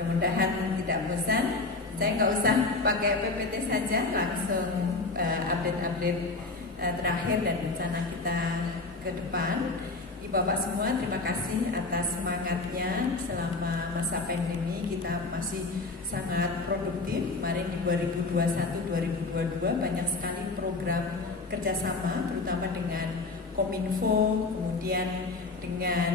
Mudah-mudahan tidak bosan. Saya nggak usah pakai PPT saja, langsung update-update terakhir dan rencana kita ke depan. Bapak semua, terima kasih atas semangatnya selama masa pandemi. Kita masih sangat produktif. Kemarin di 2021-2022 banyak sekali program kerjasama, terutama dengan Kominfo, kemudian dengan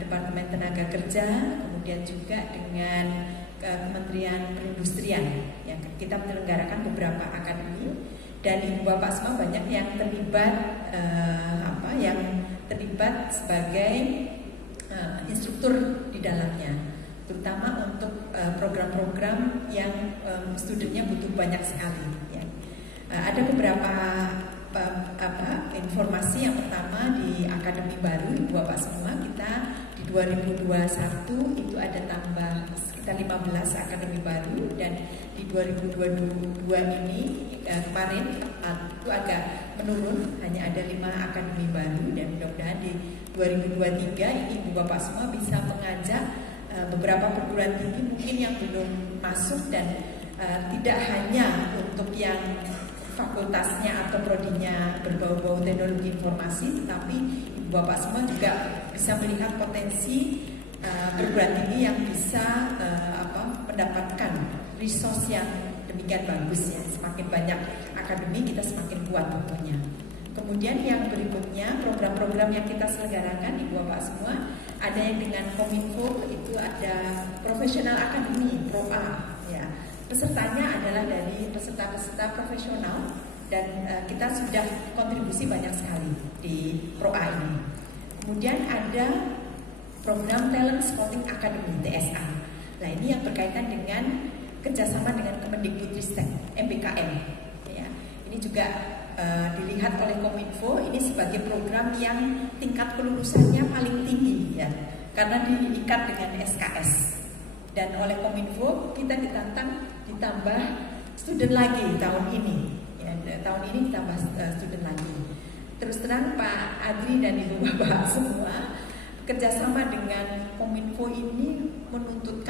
Departemen Tenaga Kerja, kemudian juga dengan Kementerian Perindustrian. Yang kita menyelenggarakan beberapa akademi, dan ibu bapak semua banyak yang terlibat sebagai instruktur di dalamnya, terutama untuk program-program yang studentnya butuh banyak sekali. Ya. Ada beberapa informasi. Yang pertama, di akademi baru ibu bapak semua, kita di 2021 itu ada tambah sekitar 15 akademi baru, dan di 2022 ini kemarin itu agak menurun, hanya ada 5 akademi baru, dan mudah-mudahan di 2023 ini ibu bapak semua bisa mengajak beberapa perguruan tinggi mungkin yang belum masuk, dan tidak hanya untuk yang fakultasnya atau prodinya berbau-bau teknologi informasi, tetapi ibu bapak semua juga bisa melihat potensi perguruan tinggi yang bisa mendapatkan resource yang demikian bagus ya. Semakin banyak akademi, kita semakin kuat tentunya. Kemudian yang berikutnya, program-program yang kita selenggarakan ibu bapak semua, ada yang dengan Kominfo, itu ada Professional Academy Pro-A ya. Pesertanya adalah dari peserta-peserta profesional, dan kita sudah kontribusi banyak sekali di Pro-A ini. Kemudian ada program Talent Scouting Academy TSA. Nah, ini yang berkaitan dengan kerjasama dengan Kemendikbudristek MBKM. Ya, ini juga dilihat oleh Kominfo ini sebagai program yang tingkat kelulusannya paling tinggi ya, karena diikat dengan SKS. Dan oleh Kominfo kita ditambah student lagi tahun ini. Ya, tahun ini ditambah student lagi. Terus terang Pak Adri dan Ibu Bapak semua, kerjasama dengan Kominfo ini menuntut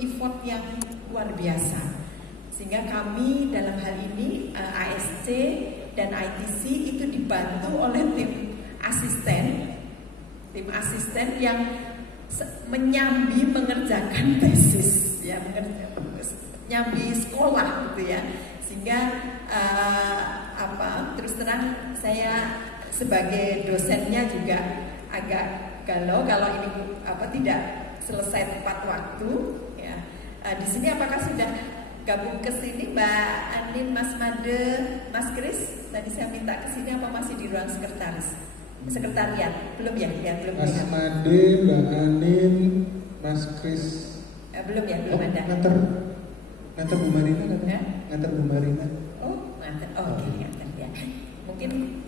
effort yang luar biasa. Sehingga kami dalam hal ini ASC dan ITC itu dibantu oleh tim asisten yang menyambi mengerjakan tesis ya, nyambi sekolah gitu ya. Sehingga terus terang saya sebagai dosennya juga agak galau kalau ini tidak selesai tepat waktu ya. Di sini apakah sudah gabung ke sini Mbak Anin, Mas Made, Mas Kris? Tadi saya minta ke sini, apa masih di ruang sekretariat? Belum ya? Ya belum. Mas Made, Mbak Anin, Mas Kris. Belum ya, belum ada. Nganter Bu Marina kan? Ya? Nganter Bu Marina. Oh, nganter. Oh, oke, nganter ya. Mungkin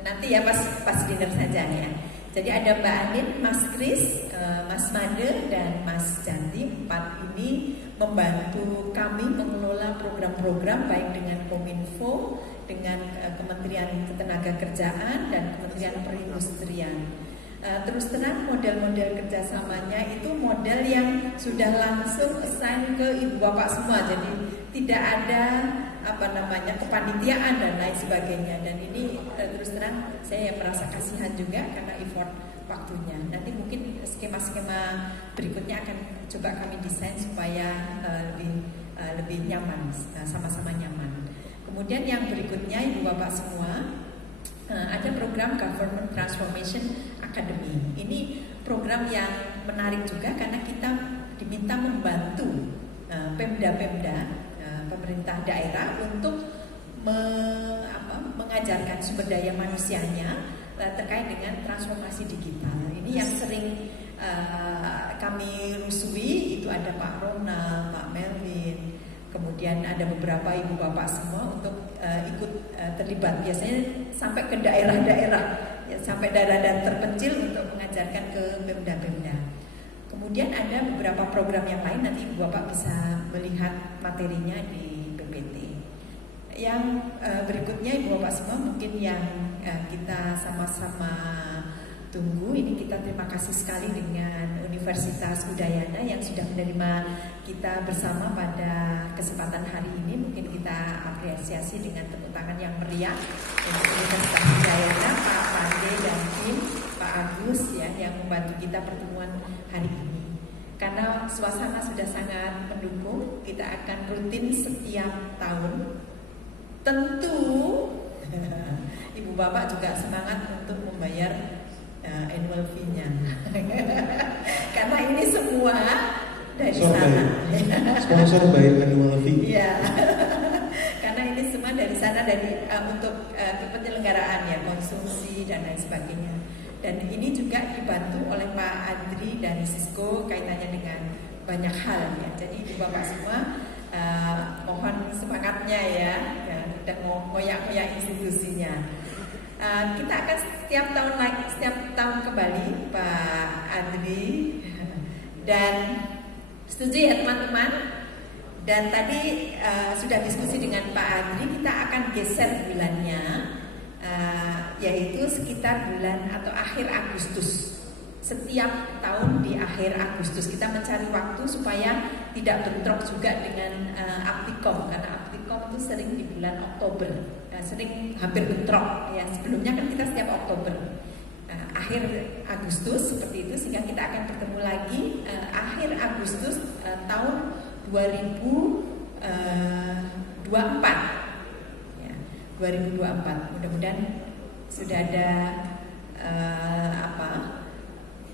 nanti ya pas dinner saja ya. Jadi ada Mbak Anin, Mas Kris, Mas Made, dan Mas Janti. 4 ini membantu kami mengelola program-program baik dengan Kominfo, dengan Kementerian Ketenagakerjaan dan Kementerian Perindustrian. Terus terang model-model kerjasamanya itu model yang sudah langsung assign ke ibu bapak semua. Jadi tidak ada kepanitiaan dan lain sebagainya. Dan ini terus terang saya merasa kasihan juga karena effort waktunya. Nanti mungkin skema-skema berikutnya akan coba kami desain supaya lebih nyaman, sama-sama nyaman. Kemudian yang berikutnya ibu bapak semua, ada program Government Transformation Academy. Ini program yang menarik juga karena kita diminta membantu Pemda-Pemda, pemerintah daerah untuk mengajarkan sumber daya manusianya terkait dengan transformasi digital. Ini yang sering kami rusui, itu ada Pak Ronald, Pak Melvin, kemudian ada beberapa ibu bapak semua untuk ikut terlibat. Biasanya sampai ke daerah-daerah, ya, sampai daerah-daerah terpencil untuk mengajarkan ke Pemda-Pemda. Kemudian ada beberapa program yang lain, nanti ibu bapak bisa melihat materinya di PPT. Yang berikutnya ibu bapak semua mungkin yang kita sama-sama tunggu, ini kita terima kasih sekali dengan Universitas Universitas Udayana yang sudah menerima kita bersama pada kesempatan hari ini. Mungkin kita apresiasi dengan tepuk tangan yang meriah untuk Universitas Udayana, Pak Pande dan tim, Pak Agus ya, yang membantu kita pertemuan hari ini. Karena suasana sudah sangat mendukung, kita akan rutin setiap tahun. Tentu Ibu Bapak juga semangat untuk membayar annual fee-nya. Karena ini semua dari sana. Sponsor bayar annual fee. Iya. Karena ini semua dari sana, dari untuk penyelenggaraan ya, konsumsi dan lain sebagainya. Dan ini juga dibantu oleh Pak Andri dari Cisco kaitannya dengan banyak hal ya. Jadi Ibu Bapak semua mohon semangatnya ya, dan ngoyak-ngoyak institusinya. Kita akan setiap tahun kembali Pak Andri, dan setuju ya teman-teman. Dan tadi sudah diskusi dengan Pak Andri, kita akan geser bulannya, yaitu sekitar bulan atau akhir Agustus. Setiap tahun di akhir Agustus kita mencari waktu supaya tidak bentrok juga dengan Aptikom, karena Aptikom itu sering di bulan Oktober, sering hampir bentrok ya. Sebelumnya kan kita setiap Oktober, akhir Agustus seperti itu, sehingga kita akan bertemu lagi akhir Agustus tahun 2024 ya, 2024. Mudah-mudahan sudah ada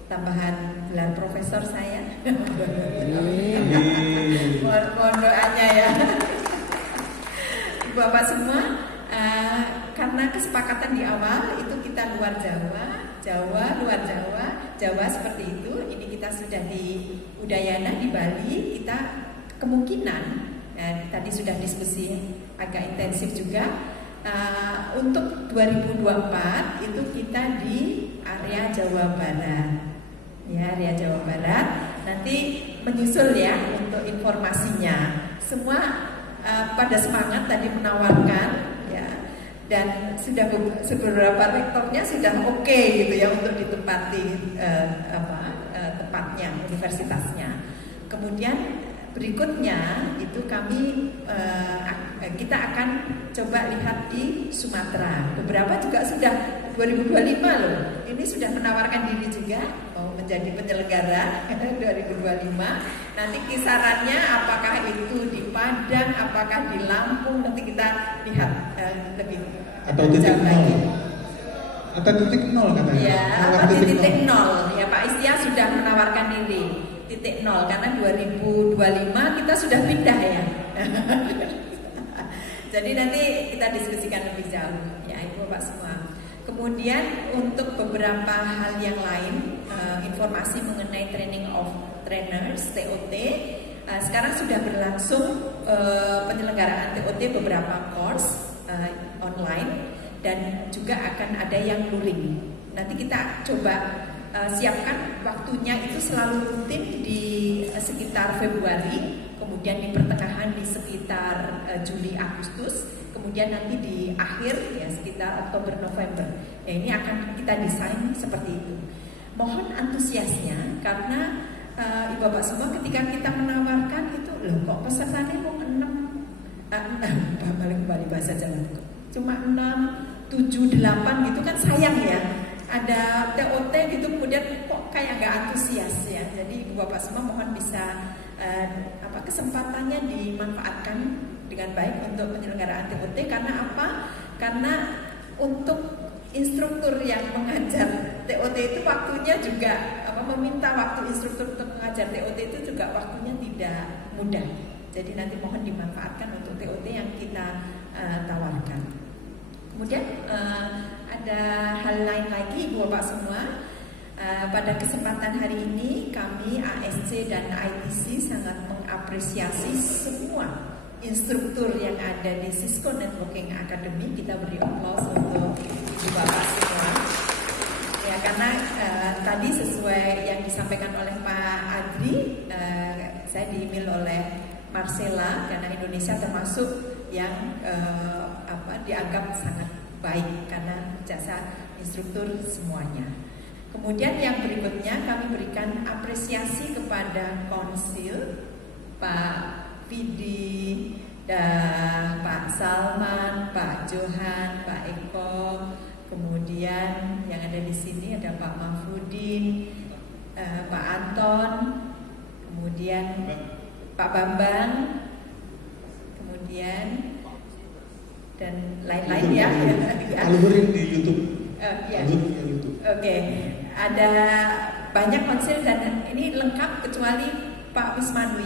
tambahan gelar profesor saya. Mohon doanya ya Bapak semua. Karena kesepakatan di awal itu kita luar Jawa, luar Jawa seperti itu. Ini kita sudah di Udayana di Bali. Kita kemungkinan tadi sudah diskusi agak intensif juga. Untuk 2024 itu kita di area Jawa Barat. Ya, area Jawa Barat. Nanti menyusul ya untuk informasinya. Semua pada semangat tadi menawarkan ya, dan sudah beberapa rektornya sudah oke gitu ya untuk ditempati tempatnya, universitasnya. Kemudian berikutnya itu kita akan coba lihat di Sumatera. Beberapa juga sudah 2025 loh. Ini sudah menawarkan diri juga mau menjadi penyelenggara 2025. Nanti kisarannya apakah itu di Padang, apakah di Lampung, nanti kita lihat lebih atau titik nol. Atau titik nol katanya. Ya, atau titik nol. Ya, Pak Istia sudah menawarkan diri titik nol, karena 2025 kita sudah pindah ya. Jadi nanti kita diskusikan lebih jauh ya Ibu Bapak semua. Kemudian untuk beberapa hal yang lain, informasi mengenai training of trainers TOT, sekarang sudah berlangsung penyelenggaraan TOT beberapa course online, dan juga akan ada yang luring. Nanti kita coba siapkan waktunya itu selalu rutin di sekitar Februari, kemudian di pertengahan di sekitar Juli Agustus, kemudian nanti di akhir ya sekitar Oktober November. Ya, ini akan kita desain seperti itu. Mohon antusiasnya, karena Ibu Bapak semua ketika kita menawarkan itu, loh kok pesertanya mau 6 balik kembali bahasa Jawa, cuma 6, 7, 8 gitu kan sayang ya. Ada TOT gitu kemudian kok kayak gak antusias ya. Jadi Ibu Bapak semua mohon bisa kesempatannya dimanfaatkan dengan baik untuk penyelenggaraan TOT. Karena apa? Karena untuk instruktur yang mengajar TOT itu waktunya juga meminta waktu instruktur untuk mengajar TOT itu juga waktunya tidak mudah. Jadi nanti mohon dimanfaatkan untuk TOT yang kita tawarkan. Kemudian ada hal lain lagi Ibu Bapak semua. Pada kesempatan hari ini kami ASC dan ITC sangat mengapresiasi semua instruktur yang ada di Cisco Networking Academy. Kita beri aplaus untuk Ibu Bapak semua. Ya, karena tadi sesuai yang disampaikan oleh Pak Adri, saya di-email oleh Marcella, karena Indonesia termasuk yang dianggap sangat baik karena jasa instruktur semuanya. Kemudian yang berikutnya kami berikan apresiasi kepada konsil Pak Vidi, Pak Salman, Pak Johan, Pak Eko, kemudian yang ada di sini ada Pak Mahfudin, Pak Anton, kemudian Pak Bambang, kemudian dan lain-lain ya. Alumni di YouTube. Ya. Oke, ada banyak konsil dan ini lengkap kecuali Pak Wismanu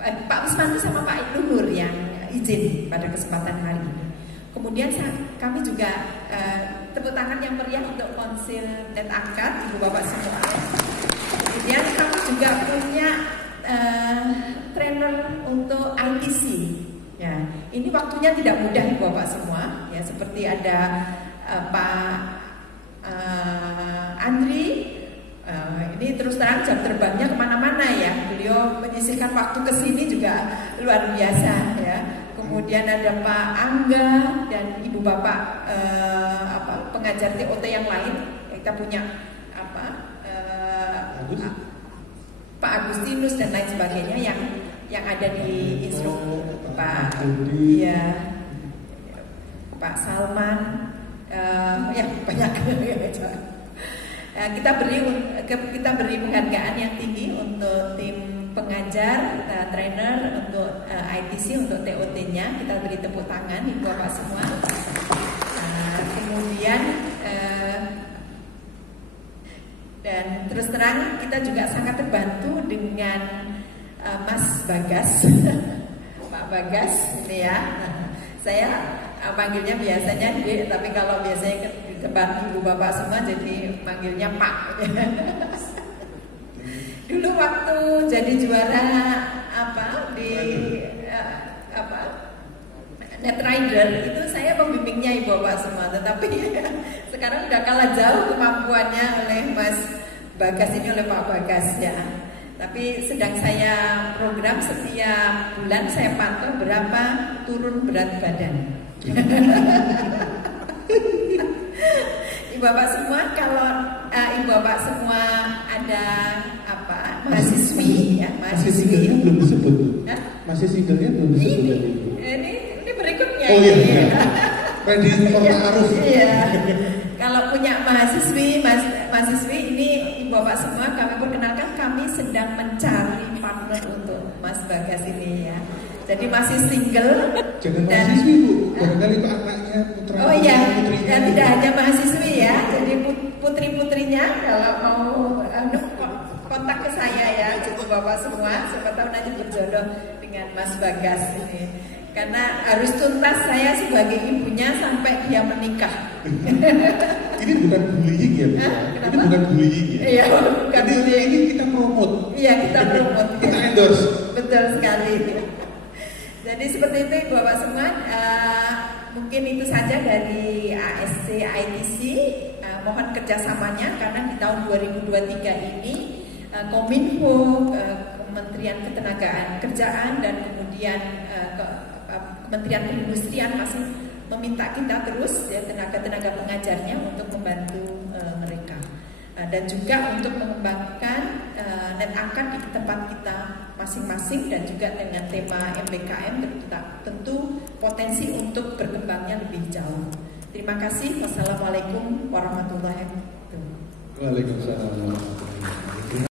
Pak Wismanu sama Pak Luhur yang izin pada kesempatan hari ini. Kemudian kami juga tepuk tangan yang meriah untuk konsil Net Akad, Ibu Bapak semua. Kemudian kami juga punya trainer untuk ITC. Ya, ini waktunya tidak mudah Ibu Bapak semua. Ya, seperti ada Pak Andri. Ini terus terang jam terbangnya kemana-mana ya. Beliau menyisihkan waktu ke sini juga luar biasa ya. Kemudian ada Pak Angga dan Ibu Bapak pengajar TOT yang lain. Kita punya Pak Agustinus dan lain sebagainya yang ada di instruktur Pak Salman, ya banyak. Kita beri penghargaan yang tinggi untuk tim pengajar, trainer untuk ITC, untuk TOT-nya. Kita beri tepuk tangan Ibu Bapak semua. Kemudian dan terus terang kita juga sangat terbantu dengan Mas Bagas, Pak Bagas ini ya. Saya panggilnya biasanya Dek, tapi kalau biasanya di depan Ibu Bapak semua jadi panggilnya Pak. Dulu waktu jadi juara Netrider itu saya pembimbingnya Ibu Bapak semua, tetapi sekarang udah kalah jauh kemampuannya oleh Mas Bagas ini, oleh Pak Bagas ya. Tapi sedang saya program setiap bulan saya pantau berapa turun berat badan. Ibu Bapak semua, kalau Ibu Bapak semua ada mahasiswi ya, Masih singlenya belum disebut. Masih singlenya belum disebut. Ini berikutnya. Oh iya. Ready for arus. Iya. Kalau punya mahasiswi ini Ibu Bapak semua, kami perkenalkan kami sedang mencari partner untuk Mas Bagas ini ya. Jadi masih single. Jangan mahasiswi Bu, barangkali Pak anaknya putra. Oh iya, ya, tidak hanya mahasiswi ya. Jadi putri-putrinya kalau mau kontak ke saya ya, Ibu Bapak semua. Siapa tahu nanti berjodoh dengan Mas Bagas ini. Karena harus tuntas saya sebagai ibunya sampai dia menikah. Ini bukan bullying ya, Bu? Ini bukan bullying ya. Iya, bukan bullying. Ini kita promote. Iya, kita promote. Kita endorse. Betul sekali. Jadi seperti itu Ibu Bapak semua. Mungkin itu saja dari ASC ITC. Mohon kerjasamanya karena di tahun 2023 ini Kominfo, Kementerian Ketenagakerjaan dan kemudian Kementerian Perindustrian masih meminta kita terus ya, tenaga-tenaga pengajarnya untuk membantu mereka dan juga untuk mengembangkan Net Akad di tempat kita masing-masing dan juga dengan tema MBKM tentu potensi untuk berkembangnya lebih jauh. Terima kasih. Wassalamualaikum warahmatullahi wabarakatuh. Waalaikumsalam warahmatullahi wabarakatuh.